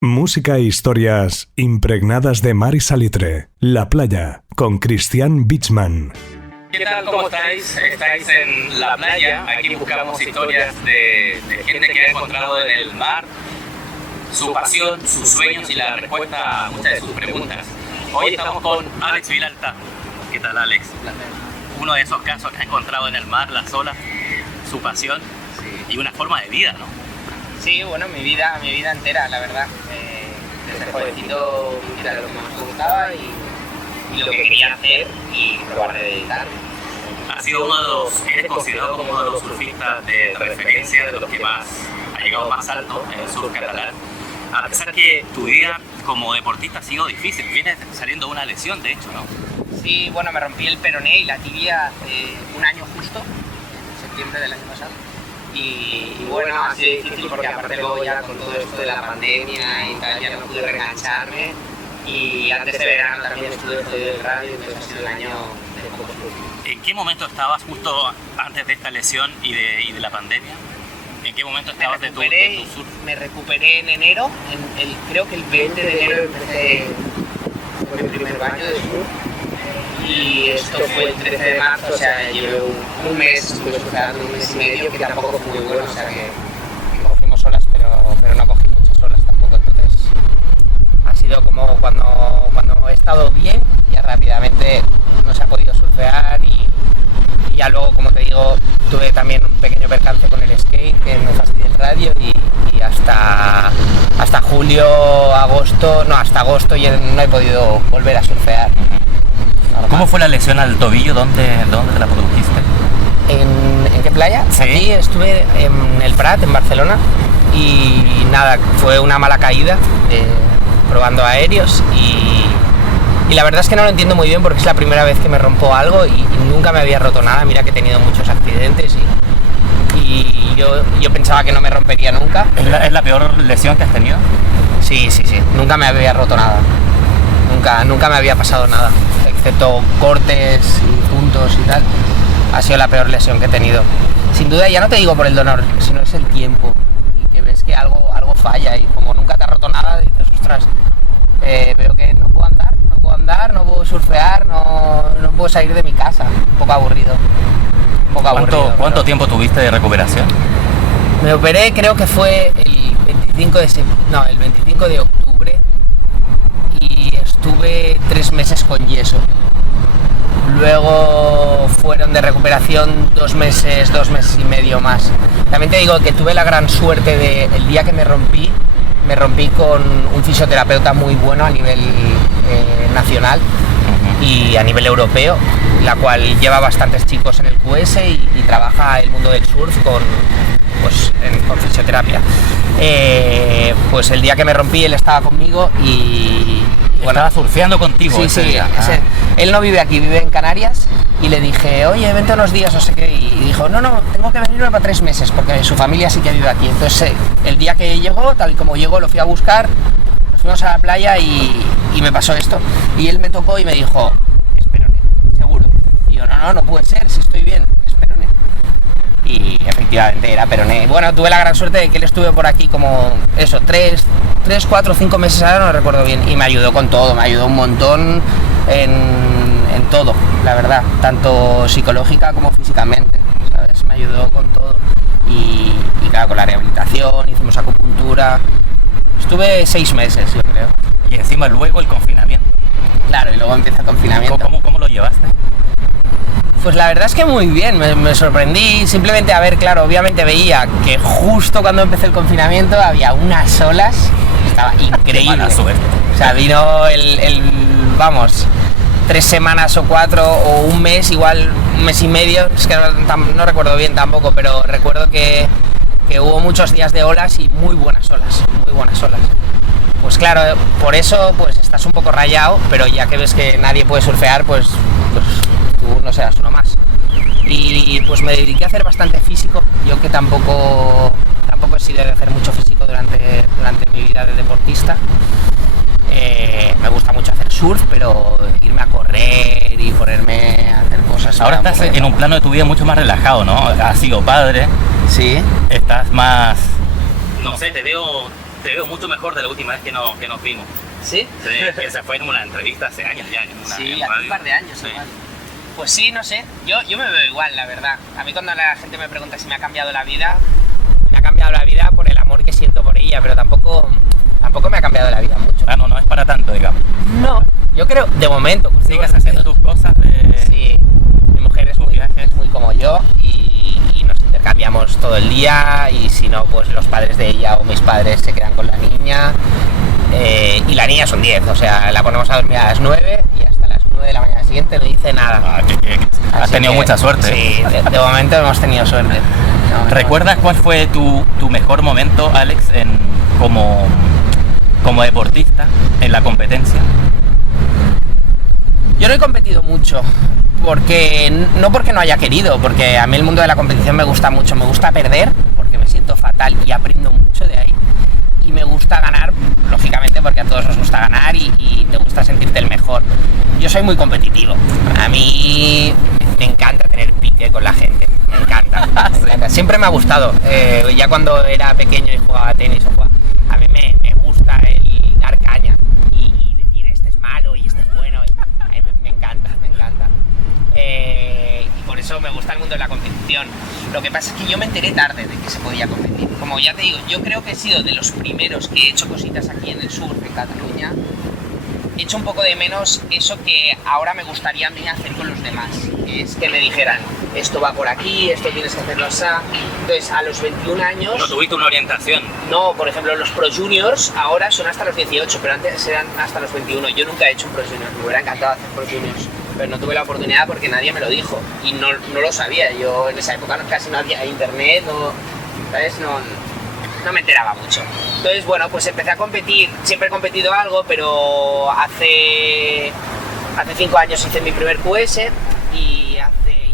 Música e historias impregnadas de mar y salitre. La playa, con Cristian Bichman. ¿Qué tal? ¿Cómo estáis? Estáis en la playa. Aquí buscamos historias de gente que ha encontrado en el mar su pasión, sus sueños y la respuesta a muchas de sus preguntas. Hoy estamos con Alex Vilalta. ¿Qué tal, Alex? Uno de esos casos que ha encontrado en el mar las olas, su pasión y una forma de vida, ¿no? Sí, bueno, mi vida entera, la verdad. Desde jovencito era lo que más me gustaba y lo que quería hacer y probar de dedicarme. Ha sido eres considerado como uno de los surfistas de referencia, de los que más ha llegado más alto en el surf catalán. A pesar que tu vida como deportista ha sido difícil, vienes saliendo de una lesión, de hecho, ¿no? Sí, bueno, me rompí el peroné y la tibia hace un año justo, en septiembre del año pasado. Y bueno, ha sido difícil porque aparte luego ya con todo esto de la pandemia y tal, ya no pude reengancharme. Y antes de verano también estuve jodido del radio, entonces ha sido un año de poco surf. ¿En qué momento estabas justo antes de esta lesión y de la pandemia? ¿En qué momento estabas de tu surf? Me recuperé en enero, creo que el 20 de enero empecé con mi primer baño de surf. Y esto fue el 13 de marzo, o sea, llevé un mes, estuve surfeando un mes y medio, que tampoco fue muy bueno, o sea que cogimos olas, pero no cogí muchas olas tampoco, entonces ha sido como cuando he estado bien, ya rápidamente no se ha podido surfear y ya luego, como te digo, tuve también un pequeño percance con el skate, que me fastidió el radio y hasta hasta agosto ya no he podido volver a surfear. ¿Cómo fue la lesión al tobillo? ¿Dónde te la produjiste? ¿En qué playa? Sí. Aquí estuve en el Prat, en Barcelona, y nada, fue una mala caída, probando aéreos y la verdad es que no lo entiendo muy bien porque es la primera vez que me rompo algo y nunca me había roto nada. Mira que he tenido muchos accidentes y yo pensaba que no me rompería nunca. ¿Es la peor lesión que has tenido? Sí, nunca me había roto nada. Nunca me había pasado nada, excepto cortes y puntos y tal. Ha sido la peor lesión que he tenido. Sin duda, ya no te digo por el dolor, sino es el tiempo. Y que ves que algo falla y como nunca te ha roto nada, dices, ostras, veo que no puedo andar, no puedo surfear, no puedo salir de mi casa. Un poco aburrido. ¿Cuánto tiempo tuviste de recuperación? Me operé, creo que fue el 25 de octubre. Y estuve 3 meses con yeso. Luego fueron de recuperación 2 meses y medio más. También te digo que tuve la gran suerte de el día que me rompí con un fisioterapeuta muy bueno a nivel nacional y a nivel europeo, la cual lleva bastantes chicos en el QS y trabaja el mundo del surf con fisioterapia. Pues el día que me rompí él estaba conmigo y bueno, estaba surfeando contigo. Sí. Él no vive aquí, vive en Canarias y le dije, oye, vente unos días, no sé qué, y dijo, no, tengo que venirme para 3 meses porque su familia sí que vive aquí. Entonces el día que llegó, tal y como llegó, lo fui a buscar, nos fuimos a la playa y me pasó esto. Y él me tocó y me dijo, es peroné, seguro. Y yo, no puede ser, si estoy bien, es peroné. Y efectivamente era peroné. Bueno, tuve la gran suerte de que él estuve por aquí como eso, 3, 4, 5 meses, ahora no recuerdo bien, y me ayudó con todo, me ayudó un montón en todo, la verdad, tanto psicológica como físicamente, ¿sabes? Me ayudó con todo y claro, con la rehabilitación, hicimos acupuntura, estuve 6 meses, yo creo. Y encima luego el confinamiento. Claro, y luego empieza el confinamiento. ¿Cómo lo llevaste? Pues la verdad es que muy bien, me sorprendí, simplemente claro, obviamente veía que justo cuando empecé el confinamiento había unas olas, estaba increíble. Mala suerte. O sea, vino 3 semanas o 4 o un mes, igual un mes y medio, es que no recuerdo bien tampoco, pero recuerdo que hubo muchos días de olas y muy buenas olas. Pues claro, por eso pues estás un poco rayado, pero ya que ves que nadie puede surfear, pues tú no seas uno más. Y pues me dediqué a hacer bastante físico, yo que tampoco he sido de hacer mucho físico durante mi vida de deportista. Me gusta mucho hacer surf, pero irme a correr y ponerme a hacer cosas. Ahora estás en un plano de tu vida mucho más relajado, ¿no? Has sido padre. Sí. Estás más... No sé, te veo te veo mucho mejor de la última vez que nos vimos. ¿Sí? Sí, esa fue en una entrevista hace años ya. Sí, hace un par de años. Sí. Pues sí, no sé, yo me veo igual, la verdad. A mí cuando la gente me pregunta si me ha cambiado la vida por el amor que siento por ella, pero tampoco me ha cambiado la vida mucho. Ah, no es para tanto, digamos. No, yo creo, de momento. Pues sigues haciendo tus cosas. Sí, mi mujer es muy como yo y nos intercambiamos todo el día, y si no, pues los padres de ella o mis padres se quedan con la niña. Y la niña es un 10, o sea, la ponemos a dormir a las 9 y hasta las 9 de la mañana siguiente no dice nada. Has tenido mucha suerte. Sí, de momento hemos tenido suerte. ¿Recuerdas cuál fue tu mejor momento, Alex, como deportista en la competencia? Yo no he competido mucho, no porque no haya querido, porque a mí el mundo de la competición me gusta mucho. Me gusta perder porque me siento fatal y aprendo mucho de ahí. Y me gusta ganar, lógicamente, porque a todos nos gusta ganar y te gusta sentirte el mejor. Yo soy muy competitivo. A mí me encanta tener pique con la gente. Me encanta. Siempre me ha gustado. Ya cuando era pequeño y jugaba tenis a mí me gusta el dar caña y decir este es malo y este es bueno. A mí me encanta. Y por eso me gusta el mundo de la competición. Lo que pasa es que yo me enteré tarde de que se podía competir. Como ya te digo, yo creo que he sido de los primeros que he hecho cositas aquí en el sur, en Cataluña. He hecho un poco de menos eso que ahora me gustaría a mí hacer con los demás. Es que me dijeran, esto va por aquí, esto tienes que hacerlo así. Entonces, a los 21 años... ¿No tuviste una orientación? No, por ejemplo, los Pro Juniors ahora son hasta los 18, pero antes eran hasta los 21. Yo nunca he hecho un Pro Junior, me hubiera encantado hacer Pro Juniors, pero no tuve la oportunidad porque nadie me lo dijo y no lo sabía. Yo en esa época casi no había internet, ¿sabes? No me enteraba mucho. Entonces, bueno, pues empecé a competir. Siempre he competido algo, pero hace 5 años hice mi primer QS y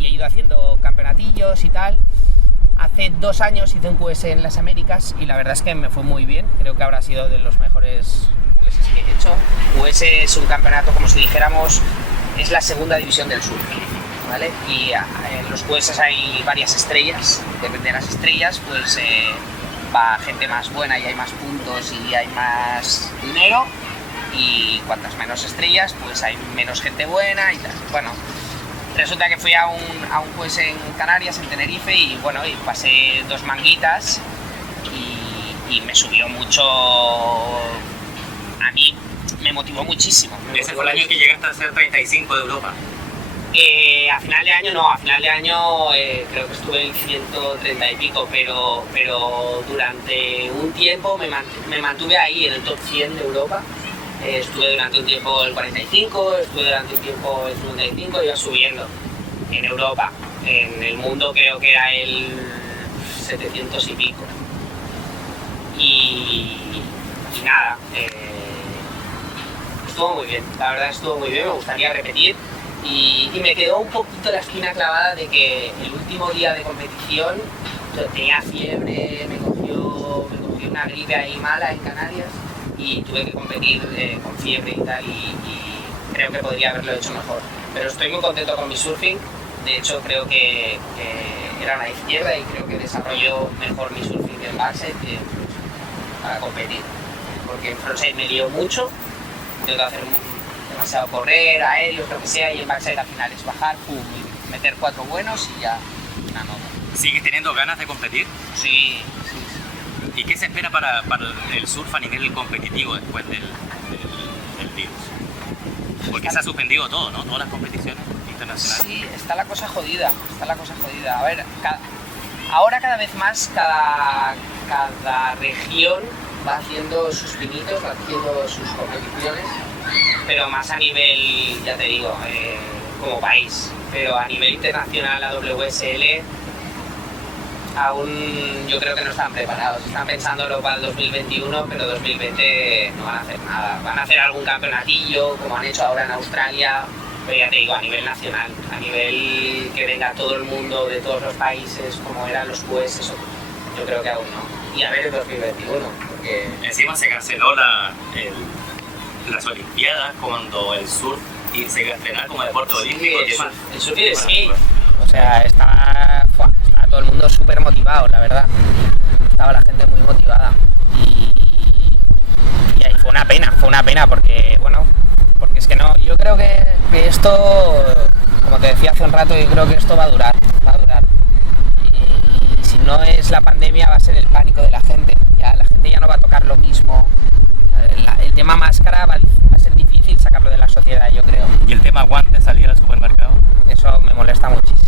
he ido haciendo campeonatillos y tal. Hace 2 años hice un QS en las Américas y la verdad es que me fue muy bien. Creo que habrá sido de los mejores QS que he hecho. QS es un campeonato, como si dijéramos, es la segunda división del sur, ¿vale? Y en los QS hay varias estrellas. Depende de las estrellas, pues va gente más buena y hay más puntos y hay más dinero, y cuantas menos estrellas pues hay menos gente buena y tal. Bueno, resulta que fui a un QS en Canarias, en Tenerife, y bueno, y pasé 2 manguitas y me subió mucho. A mí me motivó muchísimo. Ese fue el año que llegaste a ser 35 de Europa. A final de año no, a final de año creo que estuve en 130 y pico, pero durante un tiempo me mantuve ahí en el top 100 de Europa. Estuve durante un tiempo el 45, estuve durante un tiempo el 55, iba subiendo en Europa. En el mundo creo que era el 700 y pico. Y nada, estuvo muy bien, la verdad estuvo muy bien, me gustaría repetir. Y me quedó un poquito la espina clavada de que el último día de competición tenía fiebre, me cogió una gripe ahí mala en Canarias y tuve que competir con fiebre y tal, y creo que podría haberlo hecho mejor. Pero estoy muy contento con mi surfing. De hecho creo que era una izquierda y creo que desarrolló mejor mi surfing en backside para competir, porque en frontside me lío mucho, tengo que hacer demasiado correr, aéreos, lo que sea, y en backside al final es bajar, pum, y meter 4 buenos y ya una nota. ¿Sigues teniendo ganas de competir? Sí. ¿Y qué se espera para el surf a nivel competitivo después del virus? Porque se ha suspendido todo, ¿no? Todas las competiciones internacionales. Sí, está la cosa jodida. A ver, ahora cada vez más cada región va haciendo sus pinitos, va haciendo sus competiciones, pero más a nivel, ya te digo, como país. Pero a nivel internacional, la WSL aún yo creo que no están preparados. Están pensándolo para el 2021, pero 2020 no van a hacer nada. Van a hacer algún campeonatillo, como han hecho ahora en Australia, pero ya te digo, a nivel nacional, a nivel que venga todo el mundo de todos los países, como eran los QS, eso yo creo que aún no. Y a ver el 2021, porque... Encima se canceló las Olimpiadas cuando el surf se iba a estrenar como deporte olímpico. El surf sí. O sea, estaba todo el mundo súper motivado, la verdad. Estaba la gente muy motivada. Y ahí fue una pena porque, bueno, porque es que no, yo creo que esto, como te decía hace un rato, yo creo que esto va a durar. Y si no es la pandemia, va a ser el pánico de la gente. Ya la gente ya no va a tocar lo mismo. El tema máscara va a ser difícil sacarlo de la sociedad, yo creo. ¿Y el tema guantes, salir al supermercado? Eso me molesta muchísimo.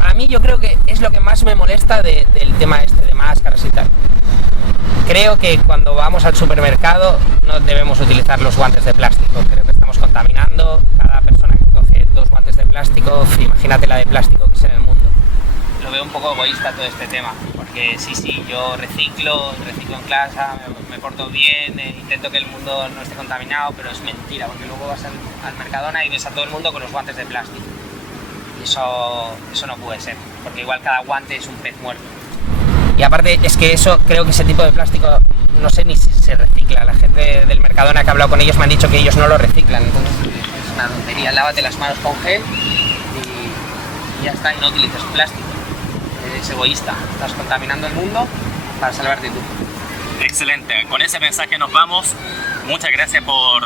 A mí yo creo que es lo que más me molesta del tema este de máscaras y tal. Creo que cuando vamos al supermercado no debemos utilizar los guantes de plástico. Creo que estamos contaminando. Cada persona que coge 2 guantes de plástico, imagínate la de plástico que es en el mundo. Lo veo un poco egoísta todo este tema, porque sí, yo reciclo en casa, me porto bien, intento que el mundo no esté contaminado, pero es mentira, porque luego vas al Mercadona y ves a todo el mundo con los guantes de plástico. Y eso no puede ser, porque igual cada guante es un pez muerto. Y aparte es que creo que ese tipo de plástico no sé ni si se recicla. La gente del Mercadona que ha hablado con ellos me han dicho que ellos no lo reciclan, entonces es una tontería. Lávate las manos con gel y ya está, y no utilices plástico. Es egoísta, estás contaminando el mundo para salvarte tú. Excelente, con ese mensaje nos vamos. Muchas gracias por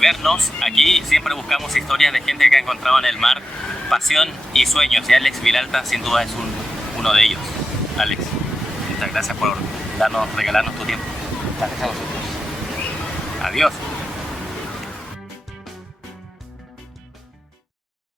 vernos. Aquí siempre buscamos historias de gente que ha encontrado en el mar pasión y sueños, y Alex Vilalta sin duda es uno de ellos. Alex, muchas gracias por regalarnos tu tiempo. Gracias a vosotros. Adiós.